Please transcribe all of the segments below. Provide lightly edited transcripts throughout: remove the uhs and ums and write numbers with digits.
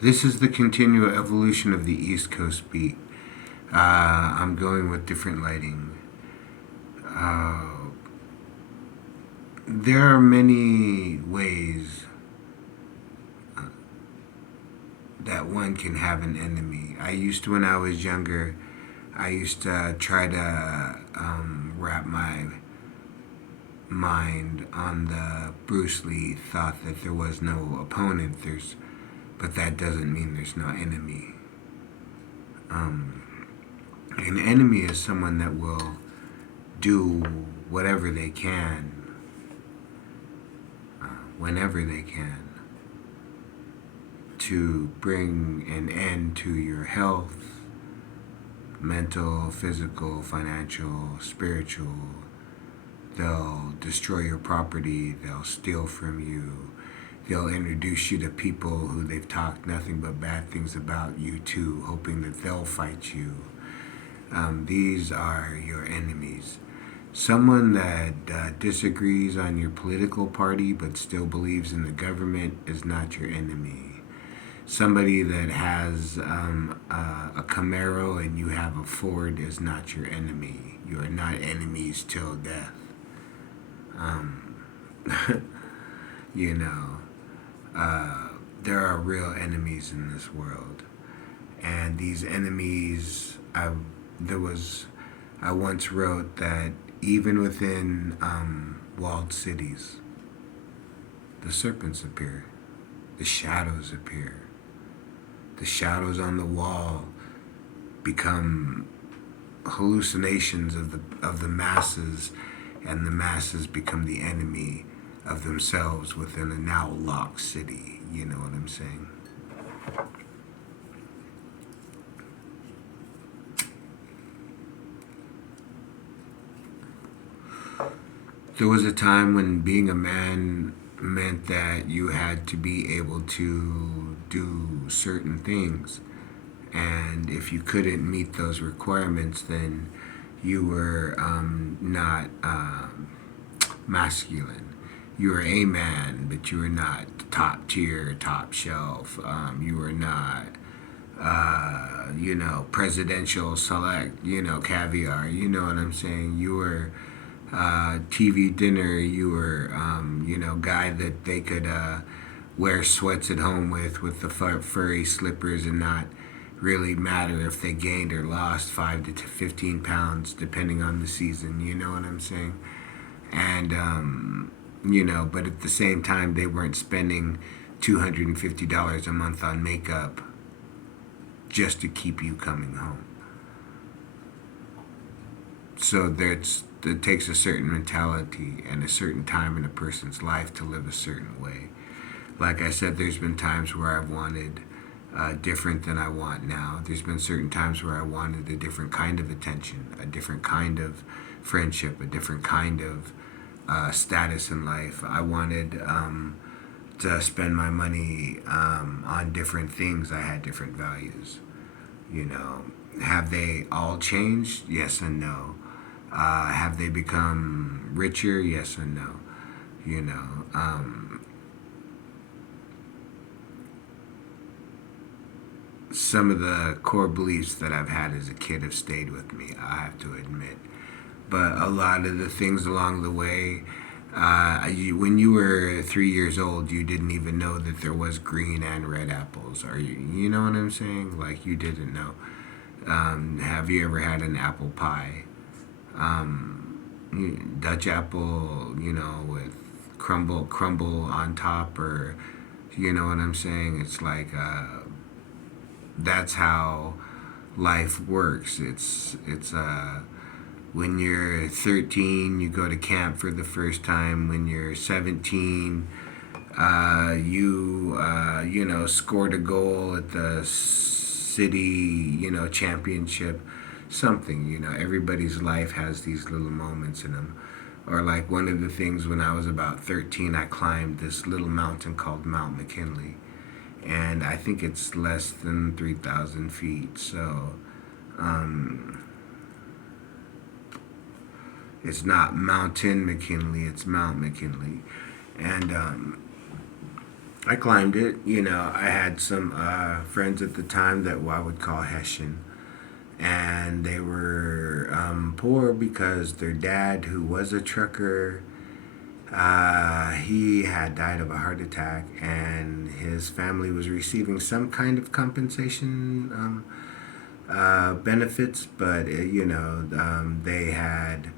This is the continual evolution of the East Coast beat. I'm going with different lighting. Uh, there are many ways that one can have an enemy. I used to, when I was younger, I used to try to wrap my mind on the Bruce Lee thought that there was no opponent. But that doesn't mean there's no enemy. Um, an enemy is someone that will do whatever they can, whenever they can, to bring an end to your health, mental, physical, financial, spiritual. They'll destroy your property, they'll steal from you, they'll introduce you to people who they've talked nothing but bad things about you to, hoping that they'll fight you. These are your enemies. Someone that disagrees on your political party but still believes in the government is not your enemy. Somebody that has a Camaro and you have a Ford is not your enemy. You are not enemies till death. Um, you know, there are real enemies in this world, and these enemies, there was, I once wrote that even within walled cities, the serpents appear, the shadows appear, the shadows on the wall become hallucinations of the masses, and the masses become the enemy of themselves within a now locked city. You know what I'm saying? There was a time when being a man meant that you had to be able to do certain things. And if you couldn't meet those requirements, then you were not masculine. You were a man, but you were not top tier, top shelf. You were not, presidential select, caviar. You know what I'm saying? You were TV dinner. You were, guy that they could wear sweats at home with the furry slippers and not really matter if they gained or lost 5 to 15 pounds depending on the season. You know what I'm saying? And but at the same time, they weren't spending $250 a month on makeup just to keep you coming home. So it takes a certain mentality and a certain time in a person's life to live a certain way. Like I said, there's been times where I've wanted different than I want now. There's been certain times where I wanted a different kind of attention, a different kind of friendship, a different kind of status in life. I wanted to spend my money on different things. I had different values. You know, have they all changed? Yes and no. Have they become richer? Yes and no. You know, some of the core beliefs that I've had as a kid have stayed with me, I have to admit. But a lot of the things along the way, when you were 3 years old, you didn't even know that there was green and red apples. You know what I'm saying? Like, you didn't know. Have you ever had an apple pie? Dutch apple, with crumble on top, or you know what I'm saying? It's like that's how life works. It's when you're 13, you go to camp for the first time. When you're 17, you scored a goal at the city, championship. Something, everybody's life has these little moments in them. Or like one of the things when I was about 13, I climbed this little mountain called Mount McKinley, and I think it's less than 3,000 feet. So it's not Mountain McKinley, it's Mount McKinley. And I climbed it. You know, I had some friends at the time that I would call Hessian, and they were poor because their dad, who was a trucker, he had died of a heart attack, and his family was receiving some kind of compensation benefits, but they had,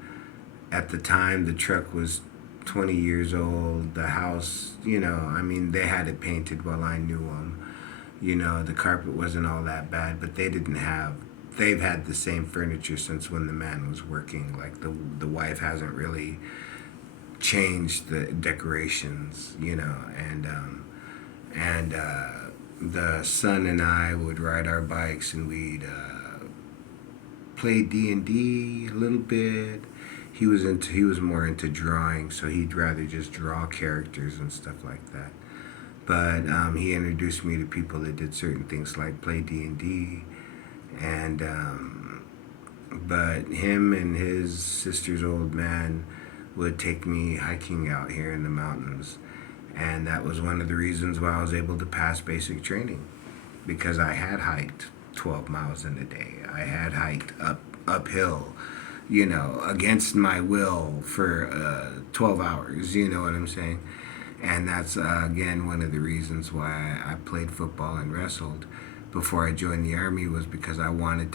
at the time, the truck was 20 years old. The house, I mean, they had it painted while I knew them. The carpet wasn't all that bad, but they've had the same furniture since when the man was working. Like the wife hasn't really changed the decorations, and the son and I would ride our bikes, and we'd play D&D a little bit. He was more into drawing, so he'd rather just draw characters and stuff like that. But he introduced me to people that did certain things like play D&D, and but him and his sister's old man would take me hiking out here in the mountains, and that was one of the reasons why I was able to pass basic training, because I had hiked 12 miles in a day. I had hiked uphill, against my will for 12 hours. You know what I'm saying? And that's again one of the reasons why I played football and wrestled before I joined the army, was because I wanted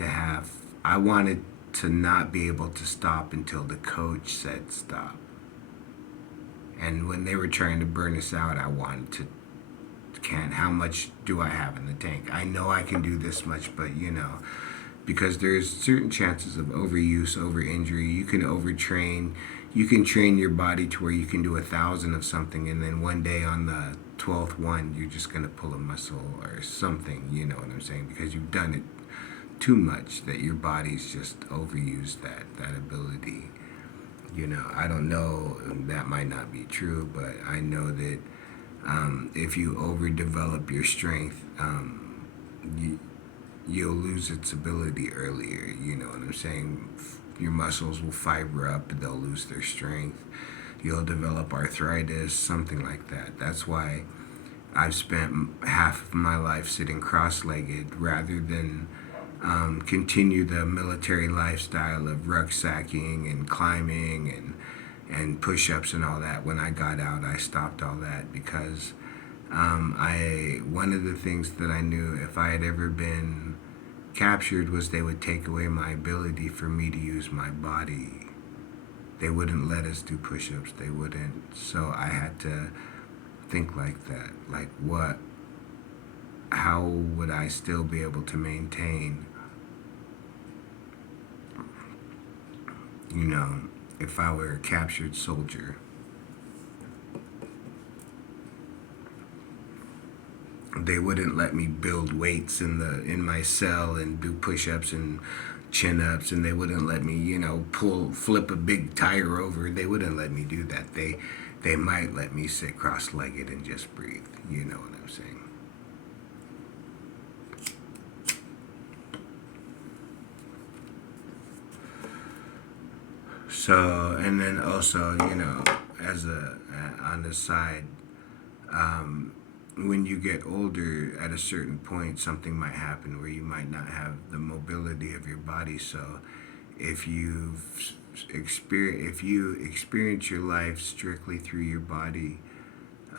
to not be able to stop until the coach said stop. And when they were trying to burn us out, I wanted to, how much do I have in the tank? I know I can do this much, but because there's certain chances of overuse, over injury. You can overtrain. You can train your body to where you can do 1,000 of something, and then one day on the 12th one, you're just gonna pull a muscle or something. You know what I'm saying? Because you've done it too much, that your body's just overused that ability. I don't know. That might not be true, but I know that if you overdevelop your strength, you'll lose its ability earlier. You know what I'm saying? Your muscles will fiber up, and they'll lose their strength. You'll develop arthritis, something like that. That's why I've spent half of my life sitting cross-legged rather than continue the military lifestyle of rucksacking and climbing and push-ups and all that. When I got out, I stopped all that because one of the things that I knew, if I had ever been captured, was they would take away my ability for me to use my body. They wouldn't let us do push-ups. They wouldn't. So I had to think like that. Like, how would I still be able to maintain, if I were a captured soldier? They wouldn't let me build weights in my cell and do push-ups and chin-ups, and they wouldn't let me, flip a big tire over. They wouldn't let me do that. They might let me sit cross-legged and just breathe. You know what I'm saying? So, and then also, as on the side, when you get older, at a certain point, something might happen where you might not have the mobility of your body. So, if you experience your life strictly through your body,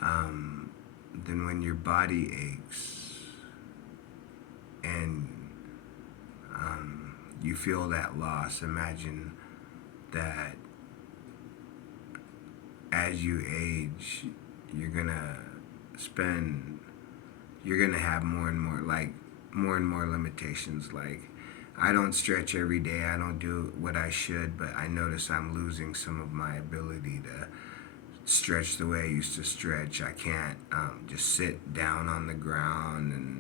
then when your body aches and you feel that loss, imagine that as you age, you're gonna have more and more limitations. Like, I don't stretch every day. I don't do what I should, but I notice I'm losing some of my ability to stretch the way I used to stretch. I can't just sit down on the ground and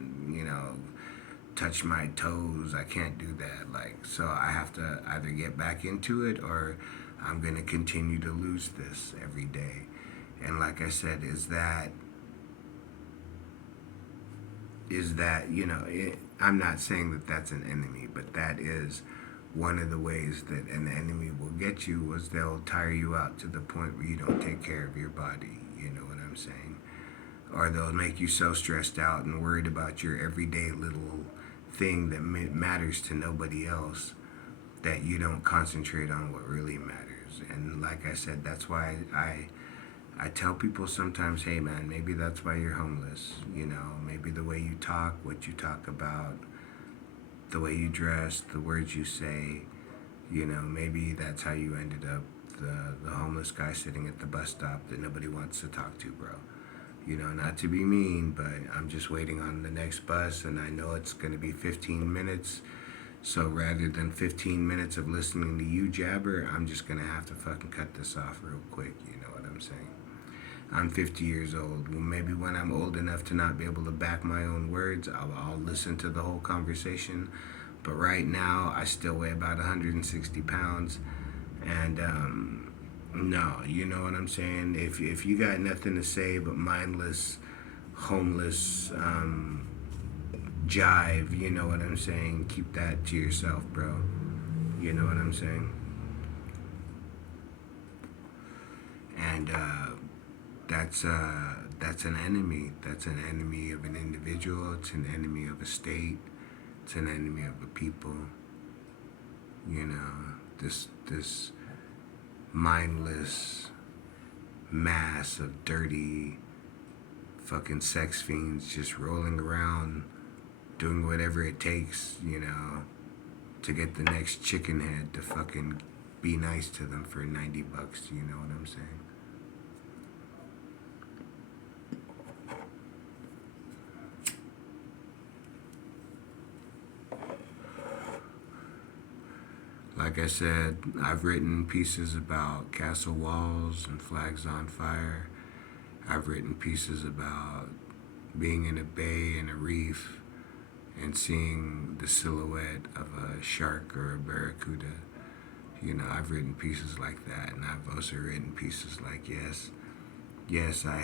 touch my toes. I can't do that. So I have to either get back into it, or I'm gonna continue to lose this every day. And like I said, I'm not saying that that's an enemy, but that is one of the ways that an enemy will get you, was they'll tire you out to the point where you don't take care of your body. You know what I'm saying? or they'll make you so stressed out and worried about your everyday little thing that matters to nobody else that you don't concentrate on what really matters. And like I said, that's why I tell people sometimes, hey man, maybe that's why you're homeless. You know, maybe the way you talk, what you talk about, the way you dress, the words you say, you know, maybe that's how you ended up the homeless guy sitting at the bus stop that nobody wants to talk to, bro. You know, not to be mean, but I'm just waiting on the next bus and I know it's going to be 15 minutes. So rather than 15 minutes of listening to you jabber, I'm just going to have to fucking cut this off real quick. You know what I'm saying? I'm 50 years old. Well, maybe when I'm old enough to not be able to back my own words, I'll listen to the whole conversation. But right now, I still weigh about 160 pounds. And no, you know what I'm saying? If you got nothing to say but mindless, homeless jive, you know what I'm saying? Keep that to yourself, bro. You know what I'm saying? And that's an enemy. That's an enemy of an individual. It's an enemy of a state. It's an enemy of a people. You know, this mindless mass of dirty fucking sex fiends just rolling around doing whatever it takes, you know, to get the next chicken head to fucking be nice to them for $90, you know what I'm saying? Like I said, I've written pieces about castle walls and flags on fire. I've written pieces about being in a bay and a reef and seeing the silhouette of a shark or a barracuda. You know, I've written pieces like that, and I've also written pieces like, yes, I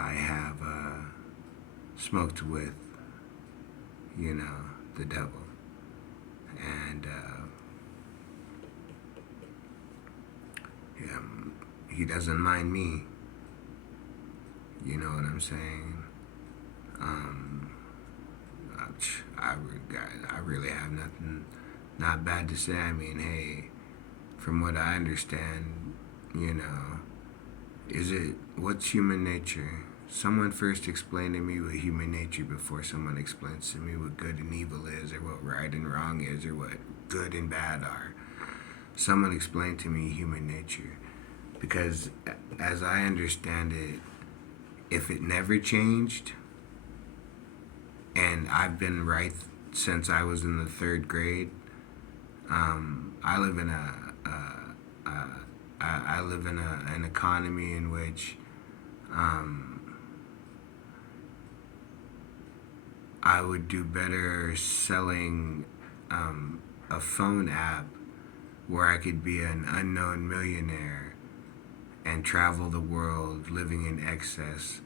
have smoked with, you know, the devil. And yeah, he doesn't mind me. You know what I'm saying? Um, I really have nothing not bad to say. I mean, hey, from what I understand, you know, what's human nature? Someone first explained to me what human nature before someone explains to me what good and evil is, or what right and wrong is, or what good and bad are. Someone explained to me human nature. Because as I understand it, if it never changed, and I've been right since I was in the third grade, I live in I live in an economy in which I would do better selling a phone app where I could be an unknown millionaire and travel the world living in excess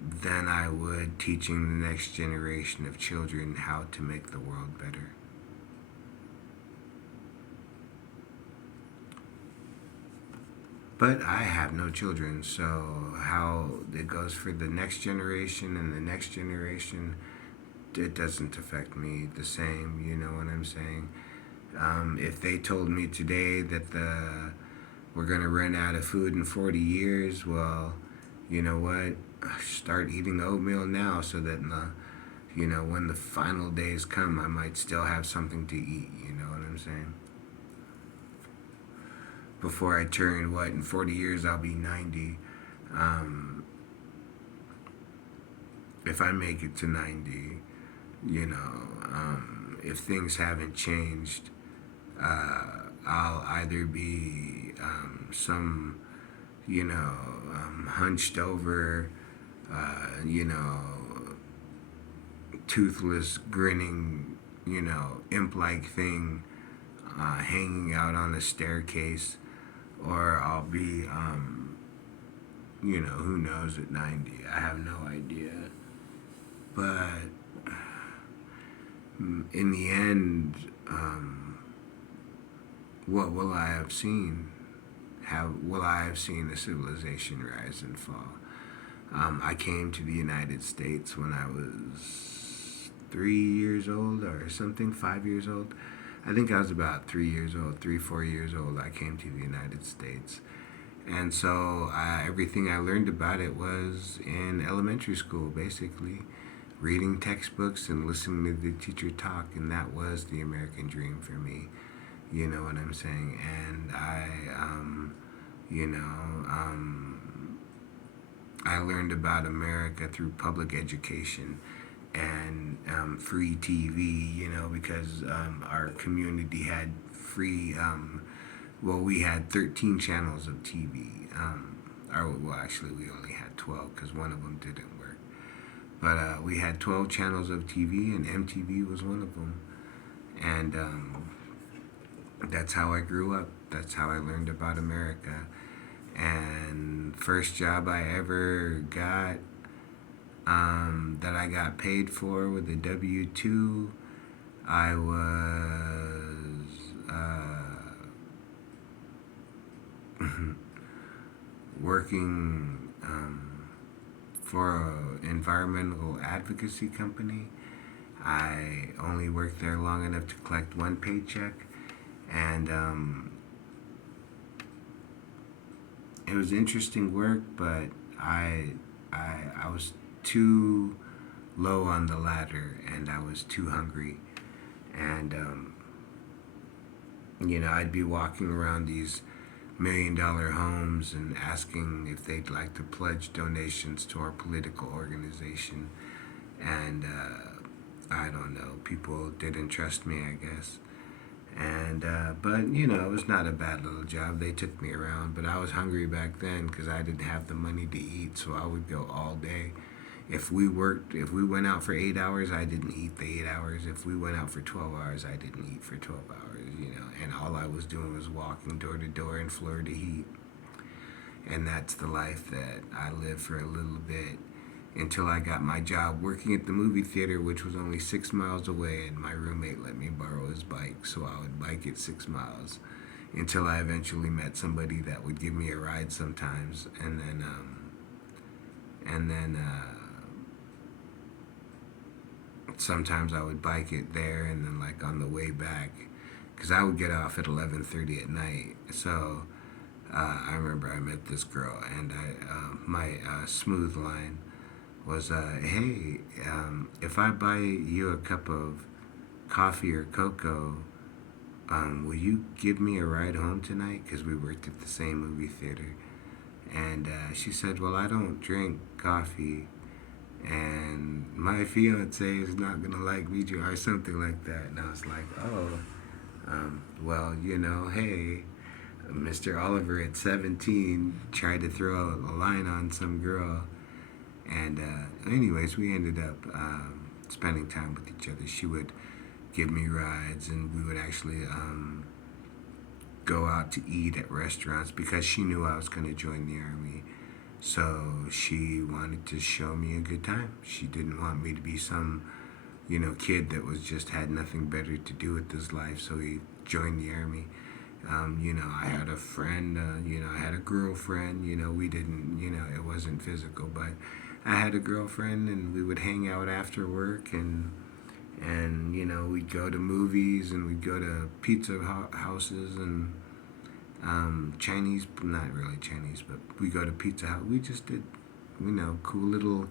than I would teaching the next generation of children how to make the world better. But I have no children, so how it goes for the next generation and the next generation, it doesn't affect me the same, you know what I'm saying? If they told me today that we're gonna run out of food in 40 years, well, you know what? Start eating oatmeal now so that when the final days come, I might still have something to eat. You know what I'm saying? Before I turn in 40 years I'll be 90. If I make it to 90, you know, if things haven't changed, I'll either be some, hunched over, you know, toothless, grinning, imp-like thing hanging out on a staircase, or I'll be, who knows at 90. I have no idea. But in the end, what will I have seen? I have seen a civilization rise and fall. I came to the United States when I was 3 years old or something, 5 years old. I think I was about 3 years old, 4 years old. I came to the United States. And so everything I learned about it was in elementary school, basically. Reading textbooks and listening to the teacher talk, and that was the American dream for me. You know what I'm saying? And you know, I learned about America through public education and free TV, you know, because our community had free, we had 13 channels of TV. Actually, we only had 12 because one of them didn't work. But we had 12 channels of TV, and MTV was one of them. And that's how I grew up. That's how I learned about America. And first job I ever got that I got paid for with a W-2, I was working for an environmental advocacy company. I only worked there long enough to collect one paycheck, and it was interesting work, but I was too low on the ladder, and I was too hungry, and you know, I'd be walking around these $1 million homes and asking if they'd like to pledge donations to our political organization, and I don't know, people didn't trust me, I guess. And but you know, it was not a bad little job. They took me around, but I was hungry back then because I didn't have the money to eat, so I would go all day. If we went out for 8 hours, I didn't eat the 8 hours. If we went out for 12 hours, I didn't eat for 12 hours. You know, and all I was doing was walking door to door in Florida heat. And that's the life that I lived for a little bit until I got my job working at the movie theater, which was only 6 miles away, and my roommate let me borrow his bike, so I would bike it 6 miles until I eventually met somebody that would give me a ride sometimes, and then sometimes I would bike it there, and then like on the way back, because I would get off at 11:30 at night, so. I remember I met this girl, and my smooth line was, hey, if I buy you a cup of coffee or cocoa, will you give me a ride home tonight? Because we worked at the same movie theater. And she said, well, I don't drink coffee, and my fiance is not going to like me, or something like that. And I was like, oh, well, you know, hey, Mr. Oliver at 17 tried to throw a line on some girl. And anyways, we ended up spending time with each other. She would give me rides, and we would actually go out to eat at restaurants because she knew I was going to join the Army. So she wanted to show me a good time. She didn't want me to be some, you know, kid that was just had nothing better to do with his life. So he joined the Army. You know, I had a friend, you know, I had a girlfriend, you know, we didn't, you know, it wasn't physical, but I had a girlfriend, and we would hang out after work, and you know, we'd go to movies, and we'd go to pizza houses, and Chinese, not really Chinese, but we go to pizza house. We just did, you know, cool little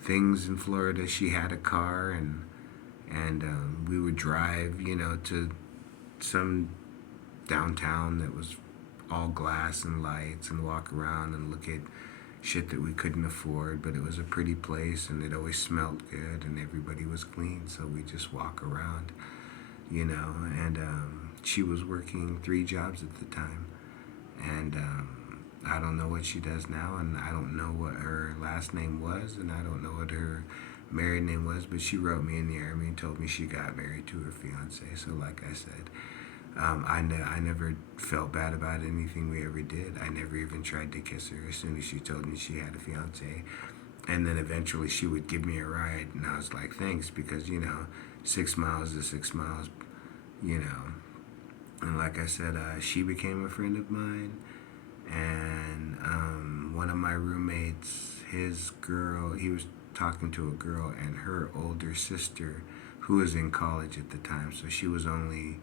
things in Florida. She had a car, and we would drive, you know, to some downtown that was all glass and lights, and walk around and look at shit that we couldn't afford, but it was a pretty place, and it always smelled good, and everybody was clean, so we just walk around, you know. And she was working 3 jobs at the time, and I don't know what she does now, and I don't know what her last name was, and I don't know what her married name was, but she wrote me in the Army and told me she got married to her fiance. So like I said, I never felt bad about anything we ever did. I never even tried to kiss her as soon as she told me she had a fiance. And then eventually she would give me a ride, and I was like, thanks, because, you know, 6 miles is 6 miles, you know. And like I said, she became a friend of mine. And one of my roommates, his girl, he was talking to a girl and her older sister, who was in college at the time, so she was only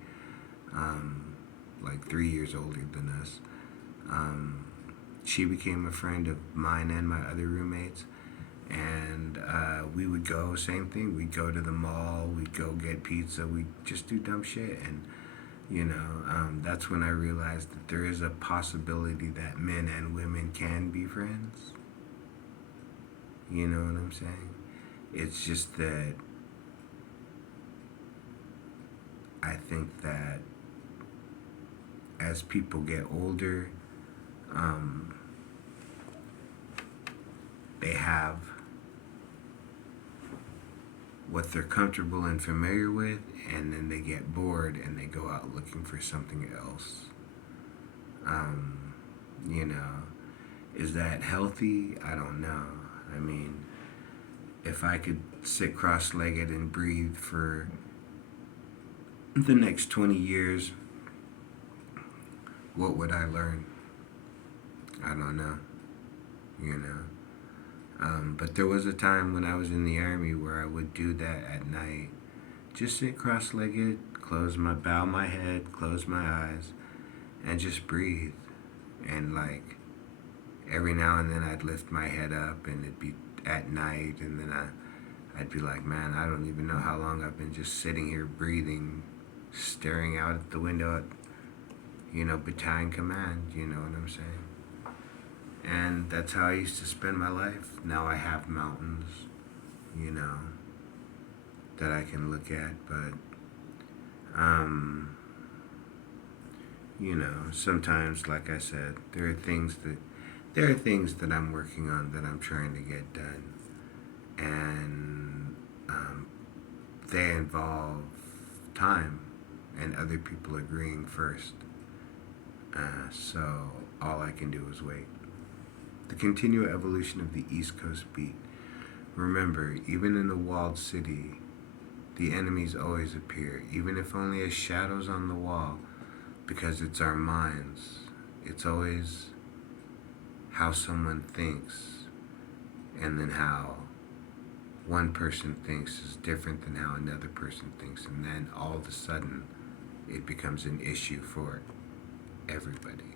like 3 years older than us. Um, she became a friend of mine and my other roommates, and we would go, same thing, we'd go to the mall, we'd go get pizza, we'd just do dumb shit. And that's when I realized that there is a possibility that men and women can be friends. You know what I'm saying? It's just that I think that as people get older, um, they have what they're comfortable and familiar with, and then they get bored and they go out looking for something else. Um, you know, is that healthy? I don't know. I mean, if I could sit cross legged and breathe for the next 20 years, what would I learn? I don't know, you know. But there was a time when I was in the army where I would do that at night. Just sit cross legged, bow my head, close my eyes, and just breathe. And like every now and then I'd lift my head up and it'd be at night, and then I'd be like, man, I don't even know how long I've been just sitting here breathing, staring out at the window at, battalion command, you know what I'm saying? And that's how I used to spend my life. Now I have mountains, you know, that I can look at, but, sometimes, like I said, there are things that I'm working on, that I'm trying to get done, and they involve time and other people agreeing first. So all I can do is wait. The continual evolution of the East Coast beat. Remember, even in a walled city, the enemies always appear, even if only as shadows on the wall, because it's our minds. It's always how someone thinks, and then how one person thinks is different than how another person thinks, and then all of a sudden it becomes an issue for everybody.